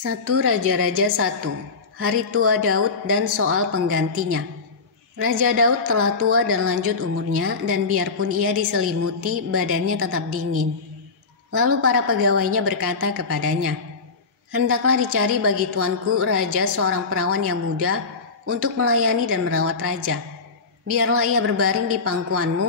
1 Raja-Raja 1. Hari tua Daud dan soal penggantinya. Raja Daud telah tua dan lanjut umurnya, dan biarpun ia diselimuti, badannya tetap dingin. Lalu para pegawainya berkata kepadanya, "Hendaklah dicari bagi tuanku raja seorang perawan yang muda untuk melayani dan merawat raja. Biarlah ia berbaring di pangkuanmu,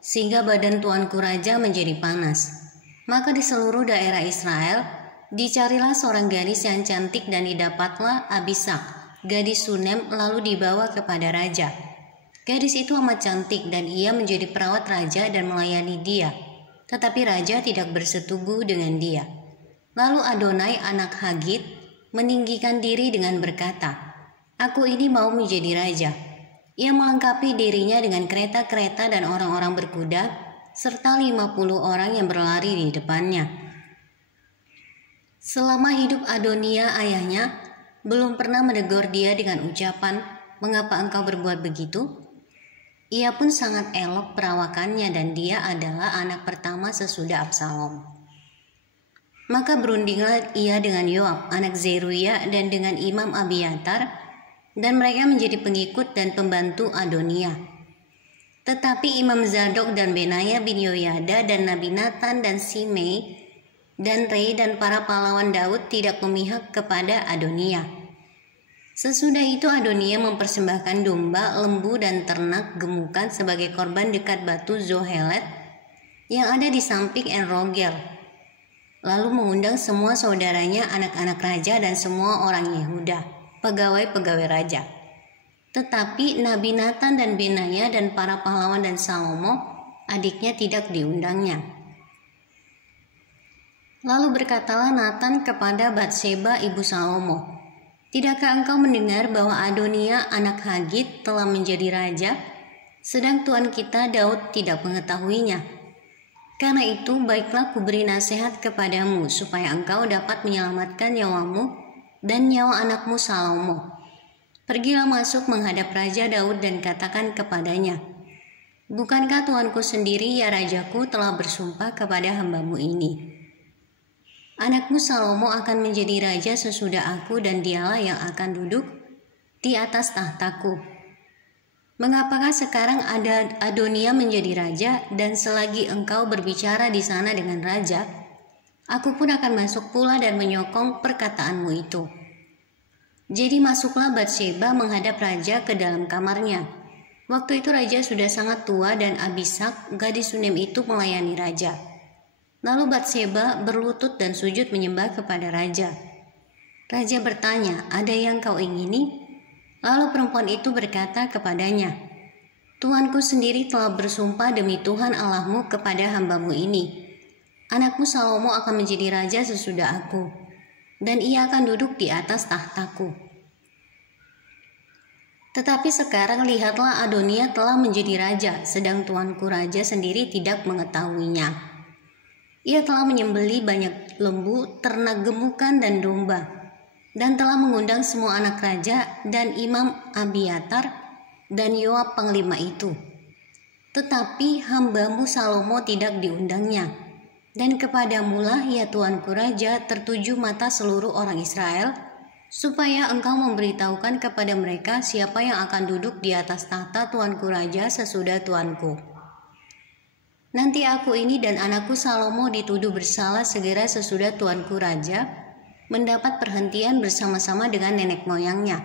sehingga badan tuanku raja menjadi panas." Maka di seluruh daerah Israel dicarilah seorang gadis yang cantik, dan didapatlah Abisak, gadis Sunem, lalu dibawa kepada raja. Gadis itu amat cantik, dan ia menjadi perawat raja dan melayani dia. Tetapi raja tidak bersetubuh dengan dia. Lalu Adonai anak Hagit meninggikan diri dengan berkata, "Aku ini mau menjadi raja." Ia melengkapi dirinya dengan kereta-kereta dan orang-orang berkuda, serta 50 orang yang berlari di depannya. Selama hidup Adonia ayahnya, belum pernah menegur dia dengan ucapan, "Mengapa engkau berbuat begitu?" Ia pun sangat elok perawakannya, dan dia adalah anak pertama sesudah Absalom. Maka berundinglah ia dengan Yoab, anak Zeruya, dan dengan Imam Abiatar, dan mereka menjadi pengikut dan pembantu Adonia. Tetapi Imam Zadok dan Benaya bin Yoyada dan Nabi Nathan dan Simei dan Rei dan para pahlawan Daud tidak memihak kepada Adonia. Sesudah itu Adonia mempersembahkan domba, lembu, dan ternak gemukan sebagai korban dekat batu Zohelet yang ada di samping En-Rogel. Lalu mengundang semua saudaranya, anak-anak raja, dan semua orang Yehuda, pegawai-pegawai raja. Tetapi Nabi Nathan dan Benaya dan para pahlawan dan Salomo, adiknya, tidak diundangnya. Lalu berkatalah Nathan kepada Batseba ibu Salomo, "Tidakkah engkau mendengar bahwa Adonia anak Hagit telah menjadi raja, sedang tuan kita Daud tidak mengetahuinya? Karena itu baiklah kuberi nasihat kepadamu, supaya engkau dapat menyelamatkan nyawamu dan nyawa anakmu Salomo. Pergilah masuk menghadap Raja Daud dan katakan kepadanya, 'Bukankah tuanku sendiri, ya rajaku, telah bersumpah kepada hambamu ini, anakmu Salomo akan menjadi raja sesudah aku, dan dialah yang akan duduk di atas tahtaku. Mengapakah sekarang ada Adonia menjadi raja, dan selagi engkau berbicara di sana dengan raja, aku pun akan masuk pula dan menyokong perkataanmu itu?' Jadi masuklah Batseba menghadap raja ke dalam kamarnya. Waktu itu raja sudah sangat tua, dan Abisak, gadis Sunem itu melayani raja. Lalu Batseba berlutut dan sujud menyembah kepada raja. Raja bertanya, 'Ada yang kau ingini?' Lalu perempuan itu berkata kepadanya, 'Tuanku sendiri telah bersumpah demi Tuhan Allahmu kepada hambamu ini, anakmu Salomo akan menjadi raja sesudah aku, dan ia akan duduk di atas tahtaku. Tetapi sekarang lihatlah, Adonia telah menjadi raja, sedang tuanku raja sendiri tidak mengetahuinya. Ia telah menyembelih banyak lembu, ternak gemukan, dan domba, dan telah mengundang semua anak raja dan Imam Abiatar dan Yoab panglima itu. Tetapi hambamu Salomo tidak diundangnya. Dan kepadamulah, ya tuanku raja, tertuju mata seluruh orang Israel, supaya engkau memberitahukan kepada mereka siapa yang akan duduk di atas tahta tuanku raja sesudah tuanku. Nanti aku ini dan anakku Salomo dituduh bersalah segera sesudah tuanku raja mendapat perhentian bersama-sama dengan nenek moyangnya."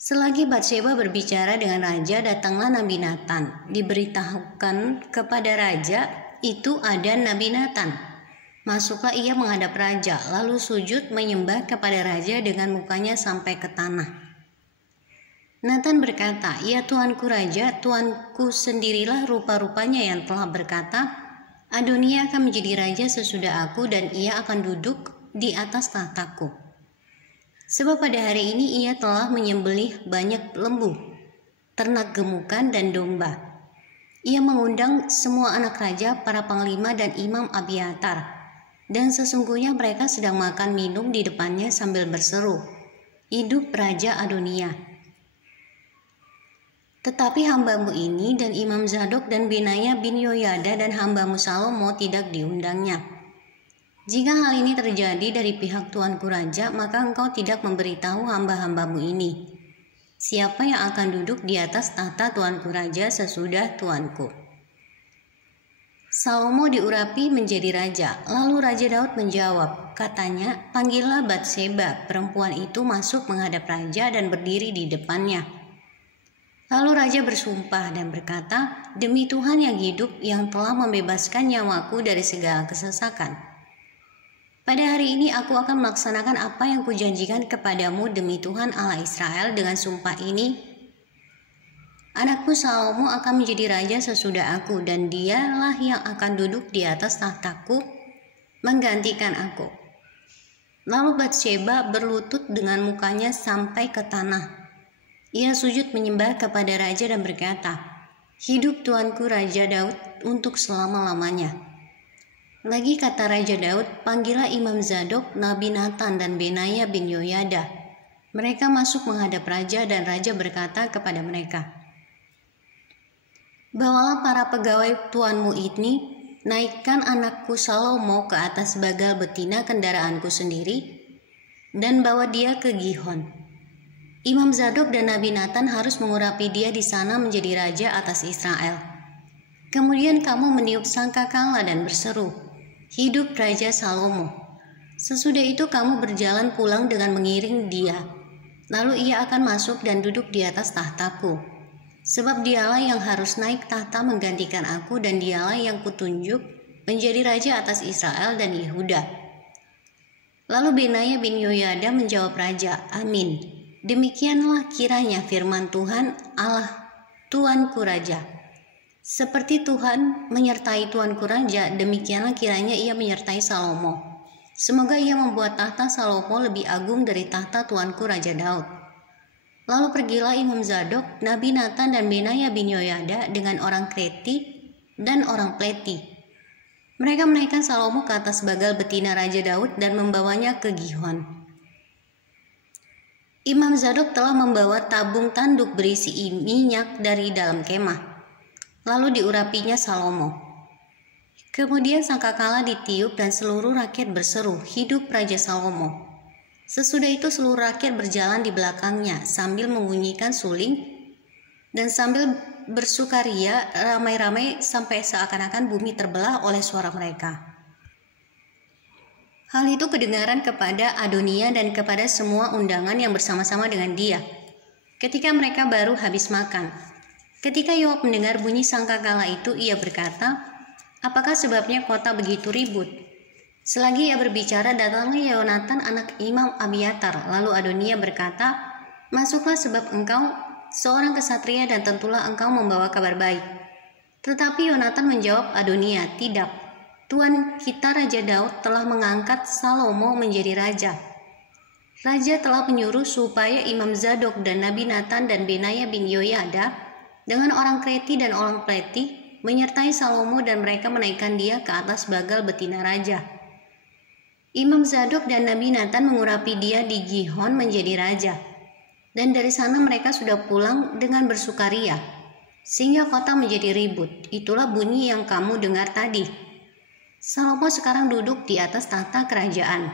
Selagi Batseba berbicara dengan raja, datanglah Nabi Nathan. Diberitahukan kepada raja itu ada Nabi Nathan. Masuklah ia menghadap raja, lalu sujud menyembah kepada raja dengan mukanya sampai ke tanah. Nathan berkata, "Ya tuanku raja, tuanku sendirilah rupa-rupanya yang telah berkata, Adonia akan menjadi raja sesudah aku, dan ia akan duduk di atas tahtaku. Sebab pada hari ini ia telah menyembelih banyak lembu, ternak gemukan, dan domba. Ia mengundang semua anak raja, para panglima, dan Imam Abiatar, dan sesungguhnya mereka sedang makan minum di depannya sambil berseru, 'Hidup Raja Adonia!' Tetapi hambamu ini dan Imam Zadok dan Benaya bin Yoyada dan hambamu Salomo tidak diundangnya. Jika hal ini terjadi dari pihak tuanku raja, maka engkau tidak memberitahu hamba-hambamu ini, siapa yang akan duduk di atas tahta tuanku raja sesudah tuanku. Salomo diurapi menjadi raja. Lalu Raja Daud menjawab, katanya, panggillah Batseba. Perempuan itu masuk menghadap raja dan berdiri di depannya. Lalu raja bersumpah dan berkata, demi Tuhan yang hidup yang telah membebaskan nyawaku dari segala kesesakan, pada hari ini aku akan melaksanakan apa yang kujanjikan kepadamu demi Tuhan Allah Israel dengan sumpah ini. Anakku Salomo akan menjadi raja sesudah aku, dan dialah yang akan duduk di atas tahtaku menggantikan aku. Lalu Batseba berlutut dengan mukanya sampai ke tanah. Ia sujud menyembah kepada raja dan berkata, hidup tuanku Raja Daud untuk selama-lamanya. Lagi kata Raja Daud, panggillah Imam Zadok, Nabi Nathan dan Benaya bin Yoyada. Mereka masuk menghadap raja dan raja berkata kepada mereka, bawalah para pegawai tuanmu ini, naikkan anakku Salomo ke atas bagal betina kendaraanku sendiri, dan bawa dia ke Gihon. Imam Zadok dan Nabi Nathan harus mengurapi dia di sana menjadi raja atas Israel. Kemudian kamu meniup sangkakala dan berseru, hidup Raja Salomo. Sesudah itu kamu berjalan pulang dengan mengiring dia. Lalu ia akan masuk dan duduk di atas tahtaku. Sebab dialah yang harus naik tahta menggantikan aku, dan dialah yang kutunjuk menjadi raja atas Israel dan Yehuda. Lalu Benaya bin Yoyada menjawab raja, amin. Demikianlah kiranya firman Tuhan Allah Tuanku Raja. Seperti Tuhan menyertai Tuanku Raja, demikianlah kiranya ia menyertai Salomo. Semoga ia membuat tahta Salomo lebih agung dari tahta Tuanku Raja Daud. Lalu pergilah Imam Zadok, Nabi Nathan dan Benaya bin Yoyada dengan orang Kreti dan orang Pleti. Mereka menaikkan Salomo ke atas bagal betina Raja Daud dan membawanya ke Gihon. Imam Zadok telah membawa tabung tanduk berisi minyak dari dalam kemah. Lalu diurapinya Salomo. Kemudian sangkakala ditiup dan seluruh rakyat berseru, hidup Raja Salomo. Sesudah itu seluruh rakyat berjalan di belakangnya sambil membunyikan suling dan sambil bersukaria ramai-ramai sampai seakan-akan bumi terbelah oleh suara mereka. Hal itu kedengaran kepada Adonia dan kepada semua undangan yang bersama-sama dengan dia, ketika mereka baru habis makan. Ketika Yoab mendengar bunyi sangkakala itu, ia berkata, apakah sebabnya kota begitu ribut? Selagi ia berbicara, datanglah Yonatan anak Imam Abiatar. Lalu Adonia berkata, masuklah sebab engkau seorang kesatria dan tentulah engkau membawa kabar baik. Tetapi Yonatan menjawab Adonia, tidak. Tuan kita Raja Daud telah mengangkat Salomo menjadi raja. Raja telah menyuruh supaya Imam Zadok dan Nabi Nathan dan Benaya bin Yoyada dengan orang Kreti dan orang Pleti menyertai Salomo, dan mereka menaikkan dia ke atas bagal betina raja. Imam Zadok dan Nabi Nathan mengurapi dia di Gihon menjadi raja. Dan dari sana mereka sudah pulang dengan bersukaria, sehingga kota menjadi ribut. Itulah bunyi yang kamu dengar tadi. Salomo sekarang duduk di atas tahta kerajaan.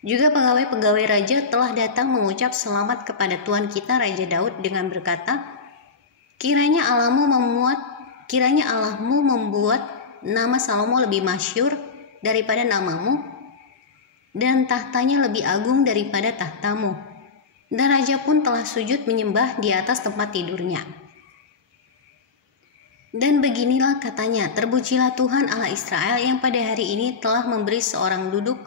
Juga pegawai-pegawai raja telah datang mengucap selamat kepada Tuan kita Raja Daud dengan berkata, kiranya Allahmu membuat nama Salomo lebih masyhur daripada namamu, dan tahtanya lebih agung daripada tahtamu. Dan raja pun telah sujud menyembah di atas tempat tidurnya. Dan beginilah katanya, terpujilah Tuhan Allah Israel yang pada hari ini telah memberi seorang duduk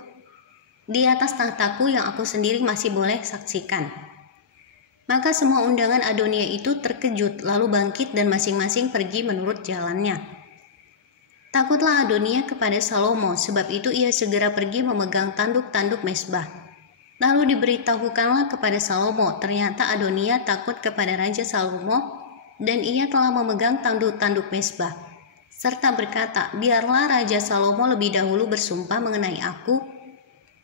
di atas tahtaku yang aku sendiri masih boleh saksikan. Maka semua undangan Adonia itu terkejut, lalu bangkit dan masing-masing pergi menurut jalannya. Takutlah Adonia kepada Salomo, sebab itu ia segera pergi memegang tanduk-tanduk mezbah. Lalu diberitahukanlah kepada Salomo, ternyata Adonia takut kepada Raja Salomo, dan ia telah memegang tanduk-tanduk mezbah, serta berkata, biarlah Raja Salomo lebih dahulu bersumpah mengenai aku,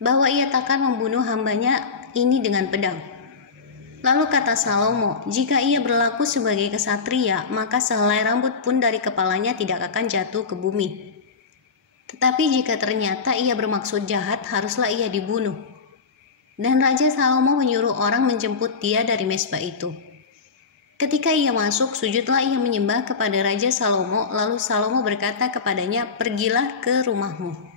bahwa ia takkan membunuh hambanya ini dengan pedang. Lalu kata Salomo, jika ia berlaku sebagai kesatria, maka sehelai rambut pun dari kepalanya tidak akan jatuh ke bumi. Tetapi jika ternyata ia bermaksud jahat, haruslah ia dibunuh. Dan Raja Salomo menyuruh orang menjemput dia dari mezbah itu. Ketika ia masuk, sujudlah ia menyembah kepada Raja Salomo, lalu Salomo berkata kepadanya, "Pergilah ke rumahmu."